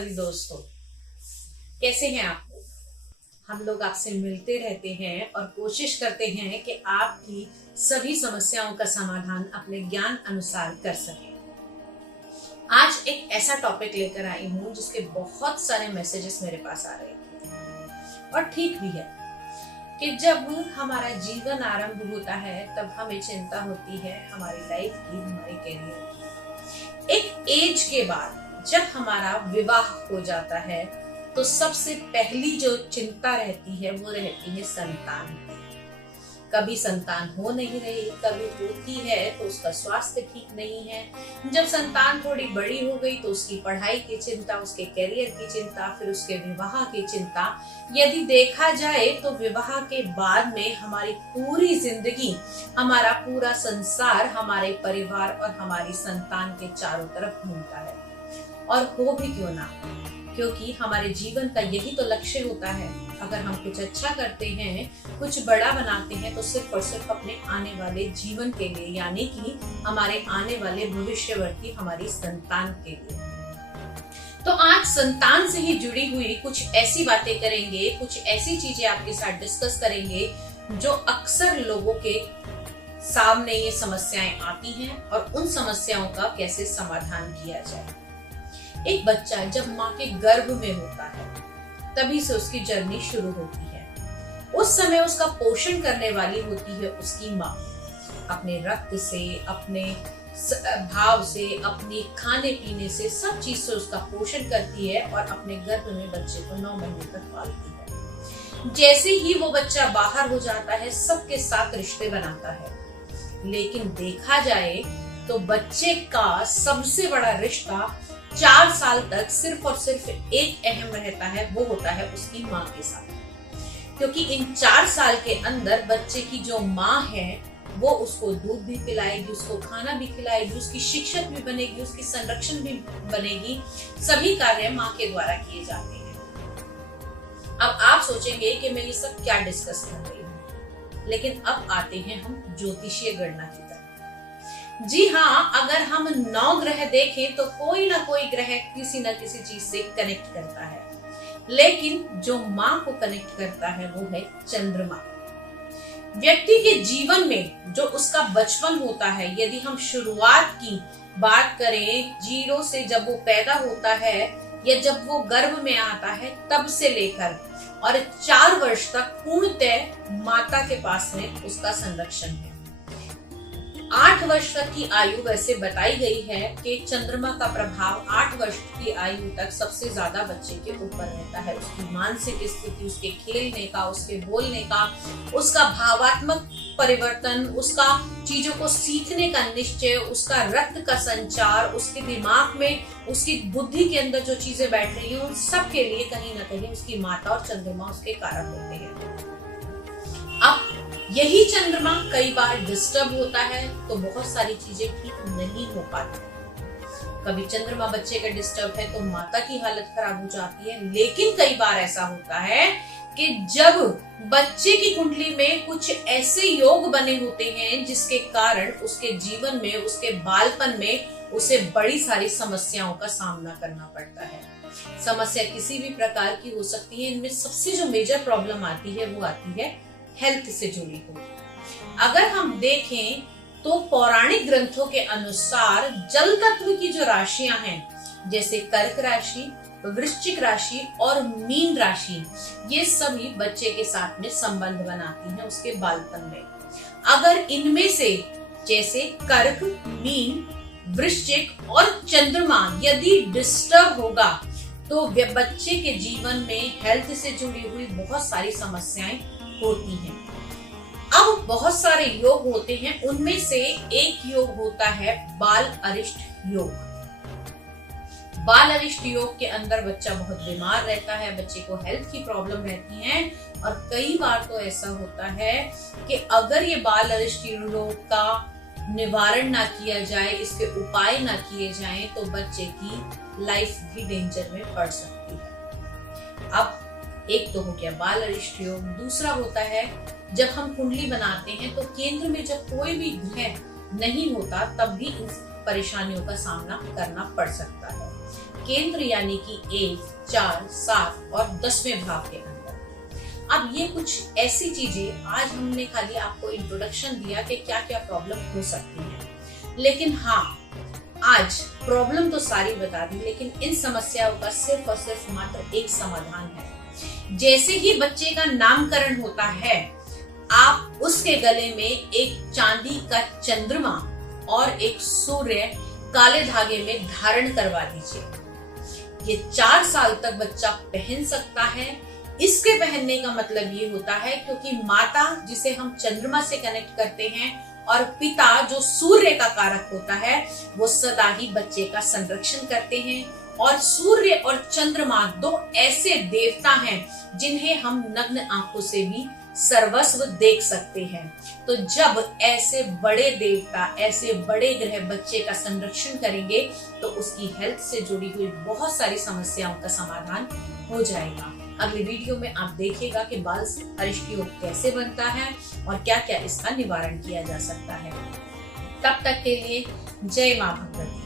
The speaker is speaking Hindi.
फजी दोस्तों, कैसे हैं आप? हम लोग आपसे मिलते रहते हैं और कोशिश करते हैं कि आपकी सभी समस्याओं का समाधान अपने ज्ञान अनुसार कर सकें। आज एक ऐसा टॉपिक लेकर आई हूँ जिसके बहुत सारे मैसेजेस मेरे पास आ रहे थे और ठीक भी है कि जब हमारा जीवन आरंभ होता है तब हमें चिंता होती है हमारी लाइफ की, हमारे करियर की। एक एज के बाद जब हमारा विवाह हो जाता है तो सबसे पहली जो चिंता रहती है वो रहती है संतान। कभी संतान हो नहीं रही, कभी होती है तो उसका स्वास्थ्य ठीक नहीं है। जब संतान थोड़ी बड़ी हो गई तो उसकी पढ़ाई की चिंता, उसके करियर की चिंता, फिर उसके विवाह की चिंता। यदि देखा जाए तो विवाह के बाद में हमारी पूरी जिंदगी, हमारा पूरा संसार हमारे परिवार और हमारी संतान के चारों तरफ घूमता है। और हो भी क्यों ना, क्योंकि हमारे जीवन का यही तो लक्ष्य होता है। अगर हम कुछ अच्छा करते हैं, कुछ बड़ा बनाते हैं तो सिर्फ और सिर्फ अपने आने वाले जीवन के लिए, यानी कि हमारे आने वाले भविष्यवर्ती हमारी संतान के लिए। तो आज संतान से ही जुड़ी हुई कुछ ऐसी बातें करेंगे, कुछ ऐसी चीजें आपके साथ डिस्कस करेंगे जो अक्सर लोगों के सामने ये समस्याएं आती हैं और उन समस्याओं का कैसे समाधान किया जाए। एक बच्चा जब माँ के गर्भ में होता है तभी से उसकी जर्नी शुरू होती है। उस समय उसका पोषण करने वाली होती है उसकी माँ। अपने रक्त से, अपने भाव से, अपने खाने पीने से, सब चीज से उसका पोषण करती है और अपने गर्भ में बच्चे को 9 महीने तक पालती है। जैसे ही वो बच्चा बाहर हो जाता है सबके साथ रिश्ते बनाता है, लेकिन देखा जाए तो बच्चे का सबसे बड़ा रिश्ता 4 साल तक सिर्फ और सिर्फ एक अहम रहता है, वो होता है उसकी माँ के साथ। क्योंकि इन 4 साल के अंदर बच्चे की जो माँ है वो उसको दूध भी पिलाएगी, उसको खाना भी खिलाएगी, उसकी शिक्षक भी बनेगी, उसकी संरक्षण भी बनेगी। सभी कार्य माँ के द्वारा किए जाते हैं। अब आप सोचेंगे कि मैं ये सब क्या डिस्कस कर रही हूँ, लेकिन अब आते हैं हम ज्योतिषीय गणना की तरफ। जी हाँ, अगर हम 9 ग्रह देखें तो कोई ना कोई ग्रह किसी न किसी चीज से कनेक्ट करता है, लेकिन जो माँ को कनेक्ट करता है वो है चंद्रमा। व्यक्ति के जीवन में जो उसका बचपन होता है, यदि हम शुरुआत की बात करें, 0 से जब वो पैदा होता है या जब वो गर्भ में आता है तब से लेकर और 4 वर्ष तक पूर्णतः माता के पास में उसका संरक्षण है। 8 वर्ष तक की आयु वैसे बताई गई है कि चंद्रमा का प्रभाव 8 वर्ष की आयु तक सबसे ज्यादा बच्चे के ऊपर रहता है। उसकी मानसिक स्थिति, उसके खेलने का, उसके बोलने का, उसका भावात्मक परिवर्तन, उसका चीजों को सीखने का निश्चय, उसका रक्त का संचार, उसके दिमाग में, उसकी बुद्धि के अंदर जो चीजें बैठ रही हैं, उन सब के लिए कहीं ना कहीं उसकी माता और चंद्रमा उसके कारक होते हैं। अब यही चंद्रमा कई बार डिस्टर्ब होता है तो बहुत सारी चीजें ठीक नहीं हो पाती। कभी चंद्रमा बच्चे का डिस्टर्ब है तो माता की हालत खराब हो जाती है, लेकिन कई बार ऐसा होता है कि जब बच्चे की कुंडली में कुछ ऐसे योग बने होते हैं जिसके कारण उसके जीवन में, उसके बालपन में उसे बड़ी सारी समस्याओं का सामना करना पड़ता है। समस्या किसी भी प्रकार की हो सकती है। इनमें सबसे जो मेजर प्रॉब्लम आती है वो आती है हेल्थ से जुड़ी हुई। अगर हम देखें तो पौराणिक ग्रंथों के अनुसार जल तत्व की जो राशियां हैं, जैसे कर्क राशि, वृश्चिक राशि और मीन राशि, ये सभी बच्चे के साथ में संबंध बनाती हैं उसके बालपन में। अगर इनमें से जैसे कर्क, मीन, वृश्चिक और चंद्रमा यदि डिस्टर्ब होगा तो बच्चे के जीवन में हेल्थ से जुड़ी हुई बहुत सारी समस्याएं होती हैं। अब बहुत सारे योग होते हैं, उनमें से एक योग होता है बाल अरिष्ट योग। बाल अरिष्ट योग के अंदर बच्चा बहुत बीमार रहता है, बच्चे को हेल्थ की प्रॉब्लम रहती है और कई बार तो ऐसा होता है कि अगर ये बाल अरिष्ट योग का निवारण ना किया जाए, इसके उपाय ना किए जाएं तो बच्चे की लाइफ भी डेंजर में पड़ सकती है। अब एक तो हो गया बाल अरिष्ट योग। दूसरा होता है जब हम कुंडली बनाते हैं तो केंद्र में जब कोई भी ग्रह नहीं होता तब भी इन परेशानियों का सामना करना पड़ सकता है। केंद्र यानी कि 1, 4, 7 और 10वें भाव के अंदर। अब ये कुछ ऐसी चीजें आज हमने खाली आपको इंट्रोडक्शन दिया कि क्या क्या प्रॉब्लम हो सकती है, लेकिन हाँ आज प्रॉब्लम तो सारी बता दी, लेकिन इन समस्याओं का सिर्फ और सिर्फ मात्र एक समाधान है। जैसे ही बच्चे का नामकरण होता है, आप उसके गले में एक चांदी का चंद्रमा और एक सूर्य काले धागे में धारण करवा दीजिए। ये 4 साल तक बच्चा पहन सकता है। इसके पहनने का मतलब ये होता है क्योंकि माता जिसे हम चंद्रमा से कनेक्ट करते हैं और पिता जो सूर्य का कारक होता है, वो सदा ही बच्चे का संरक्षण करते हैं। और सूर्य और चंद्रमा 2 ऐसे देवता हैं जिन्हें हम नग्न आंखों से भी सर्वस्व देख सकते हैं। तो जब ऐसे बड़े देवता, ऐसे बड़े ग्रह बच्चे का संरक्षण करेंगे तो उसकी हेल्थ से जुड़ी हुई बहुत सारी समस्याओं का समाधान हो जाएगा। अगले वीडियो में आप देखिएगा कि बाल अरिष्ट योग कैसे बनता है और क्या क्या इसका निवारण किया जा सकता है। तब तक के लिए जय मां भगवती।